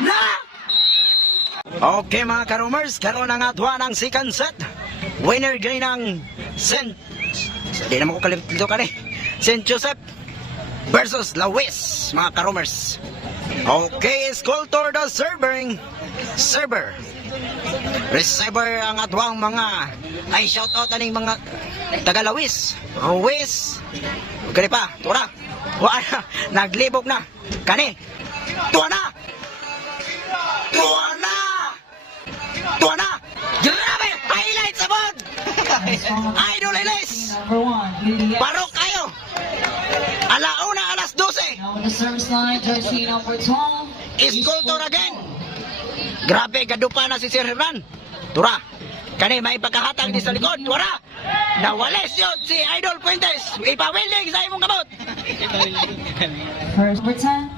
Na! Okay mga karumers, karoon na nga tuwa ng second set. Winner gay ng Di naman ko kalimut dito ka St. Joseph versus Lawis, mga karumers. Okay, Sculptor the server. Receiver ang atwang mga ay shout out aning mga taga Lawis. Lawis. Kani pa, tura. Wala, naglibog na. Kani. Tuwa na. Grabe, highlight sa bod. Idol Elias. Barok kayo. Alauna, alas 12. Now with the service line, jersey number 12. Sculptor again. Grabe, gadupa na si Sir Hernan. Tura. Kani may pagkahatag di sa likod. Tura. Nawales yun si Idol Fuentes. Ipawilding sa imong kamot. First number 10.